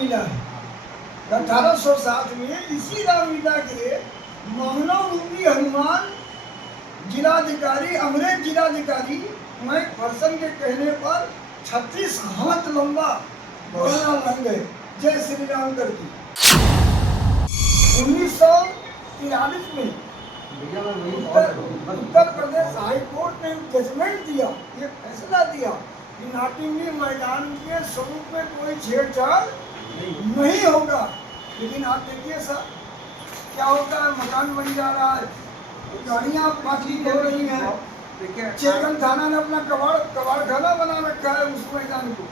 रामलीला है। 1807 में इसी रामलीला के मानव रूपी हनुमान जिलाधिकारी, अंग्रेज जिलाधिकारी मैं पर्सन के कहने पर 36 हाथ लंबा घोड़ा बन गए जय श्री राम करके। 1943 में उत्तर प्रदेश हाई कोर्ट ने जजमेंट दिया, ये फैसला दिया कि नाटिंगी मैदान के स्वरूप में कोई छेड़छाड़ नहीं होगा। लेकिन आप देखिए सर क्या होता है, मकान बन जा रहा है, गाड़ियाँ बाकी हो रही हैं। चेकन थाना ने अपना कबाड़ खाना बना रखा है उस मैदान को।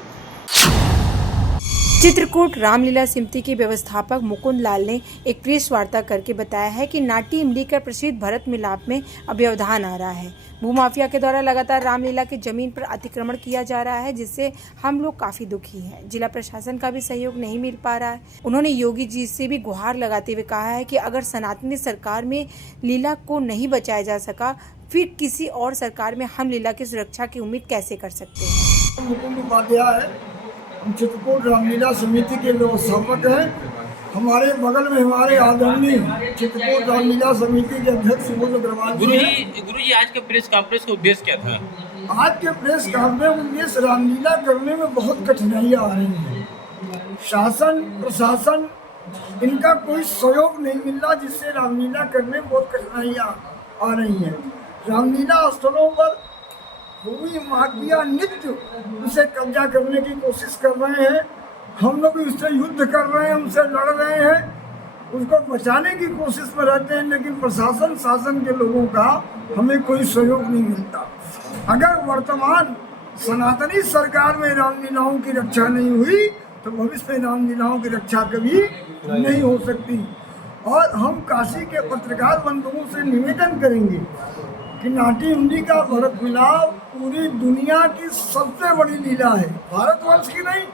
चित्रकूट रामलीला समिति के व्यवस्थापक मुकुंद लाल ने एक प्रेस वार्ता करके बताया है कि नाटी इमली का प्रसिद्ध भरत मिलाप में अब व्यवधान आ रहा है। भूमाफिया के द्वारा लगातार रामलीला की जमीन पर अतिक्रमण किया जा रहा है, जिससे हम लोग काफी दुखी हैं। जिला प्रशासन का भी सहयोग नहीं मिल पा रहा है। उन्होंने योगी जी से भी गुहार लगाते हुए कहा है कि अगर सनातनी सरकार में लीला को नहीं बचाया जा सका, फिर किसी और सरकार में हम लीला की सुरक्षा की उम्मीद कैसे कर सकते हैं। मुकुंद उपाध्याय है, हम चित्रकूट रामलीला समिति के व्यवस्थापक हैं। हमारे बगल में हमारे आदरणीय चित्रकूट रामलीला समिति के अध्यक्ष सुबोध अग्रवाल गुरुजी आज के प्रेस कॉन्फ्रेंस का उद्देश्य क्या था? आज के प्रेस कॉन्फ्रेंस में उद्देश्य रामलीला करने में बहुत कठिनाइयाँ आ रही हैं। शासन प्रशासन इनका कोई सहयोग नहीं मिल रहा, जिससे रामलीला करने में बहुत कठिनाइयाँ आ रही हैं। रामलीला स्थलों पर भूमि माफिया नित्य उसे कब्जा करने की कोशिश कर रहे हैं। हम लोग उससे युद्ध कर रहे हैं, उनसे लड़ रहे हैं, उसको बचाने की कोशिश में रहते हैं, लेकिन प्रशासन शासन के लोगों का हमें कोई सहयोग नहीं मिलता। अगर वर्तमान सनातनी सरकार में रामलीलाओं की रक्षा नहीं हुई तो भविष्य में रामलीलाओं की रक्षा कभी नहीं हो सकती। और हम काशी के पत्रकार बंधुओं से निवेदन करेंगे कि नाटी इमली का भरत मिलाप पूरी दुनिया की सबसे बड़ी लीला है। भारतवर्ष की नहीं,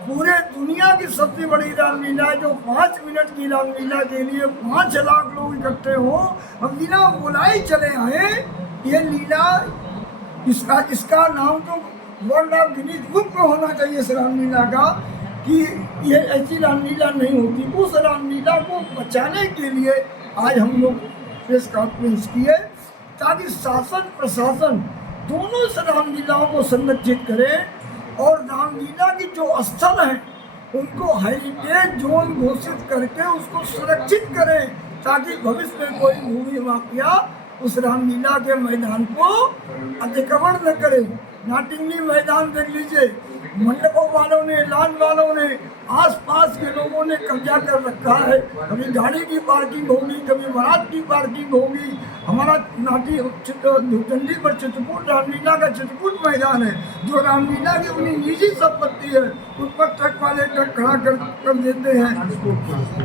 पूरे दुनिया की सबसे बड़ी रामलीला है, जो 5 मिनट की रामलीला के लिए 5 लाख लोग इकट्ठे हो, हम बिना बुलाए चले आए। ये लीला इसका नाम तो वर्ल्ड ऑफ गिनीज बुक में होना चाहिए इस रामलीला का, कि ये ऐसी रामलीला नहीं होती। उस रामलीला को बचाने के लिए आज हम लोग प्रेस कॉन्फ्रेंस किए, ताकि शासन प्रशासन दोनों से रामलीलाओं को संरक्षित करें और रामलीला की जो स्थल हैं उनको हेरिटेज जोन घोषित करके उसको सुरक्षित करें, ताकि भविष्य में कोई भूमि माफिया उस रामलीला के मैदान को अतिक्रमण न करे। नाटिंगी मैदान देख लीजिए, मंडपों वालों ने, लॉन वालों ने, आसपास के लोगों ने कब्जा कर रखा है। कभी गाड़ी की पार्किंग होगी, कभी बारात की पार्किंग होगी। हमारा नाटी चंडी पर चित्रकूट रामलीला का चित्रकूट मैदान है, जो रामलीला की अपनी निजी संपत्ति है, उस पर ट्रक वाले ट्रक खड़ा कर देते हैं,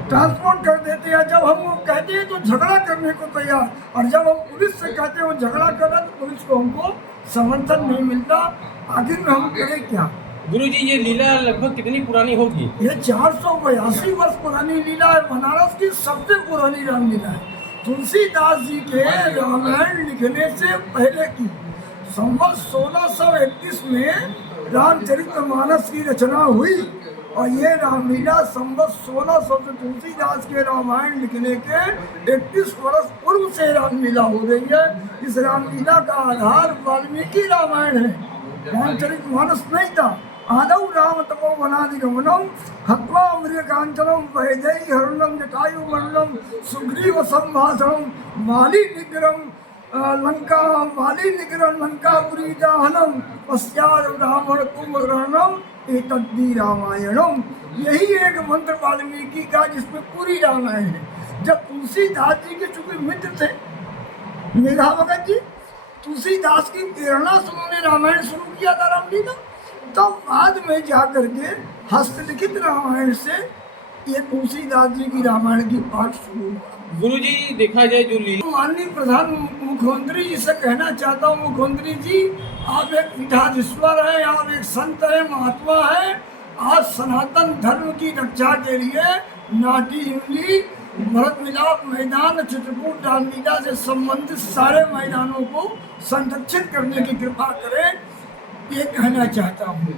ट्रांसपोर्ट कर देते हैं। जब हम वो कहते हैं तो झगड़ा करने को तैयार, और जब हम पुलिस से कहते हैं वो झगड़ा कर रहा तो पुलिस को हमको समर्थन नहीं मिलता। आखिर में हम करें क्या? गुरुजी ये लीला लगभग कितनी पुरानी होगी? ये 482 वर्ष पुरानी लीला है, बनारस की सबसे पुरानी रामलीला है। तुलसीदास जी के रामायण लिखने से पहले की, संवत 1631 में रामचरितमानस की रचना हुई, और ये रामलीला संवत 1600 से तुलसीदास के रामायण लिखने के 31 वर्ष पूर्व से रामलीला हो रही है। इस रामलीला का आधार वाल्मीकि रामायण है, रामचरितमानस नहीं था। आदौ राम तपो वनादिगमनम हत्वा मृगकांचनम वैदेही हरणम जटायुमंडलम सुग्रीव संभाषणम माली निग्रहं लंकापुरी दहनम पश्चात् रावण कुंभकर्णम एतद्दी रामायणम। यही एक मंत्र वाल्मीकि का जिसमें पूरी रामायण है। जब तुलसीदास जी के चूंकि मित्र थे मेघा भगत जी, तुलसीदास की प्रेरणा से उन्होंने रामायण शुरू किया था रामलीला। तब बाद में जाकर के हस्तलिखित रामायण से ये तुलसीदास जी की रामायण की पाठ शुरू हुआ। गुरुजी देखा जाए जो लीला, माननीय प्रधान मुख्यमंत्री जी से कहना चाहता हूँ, मुख्यमंत्री जी आप एक पीठाधीश्वर हैं, आप एक संत हैं, महात्मा हैं। आज सनातन धर्म की रक्षा के लिए नाटी इमली भरत मिलाप मैदान चित्रकूट रामलीला से संबंधित सारे मैदानों को संरक्षित करने की कृपा करें, ये कहना चाहता हूँ।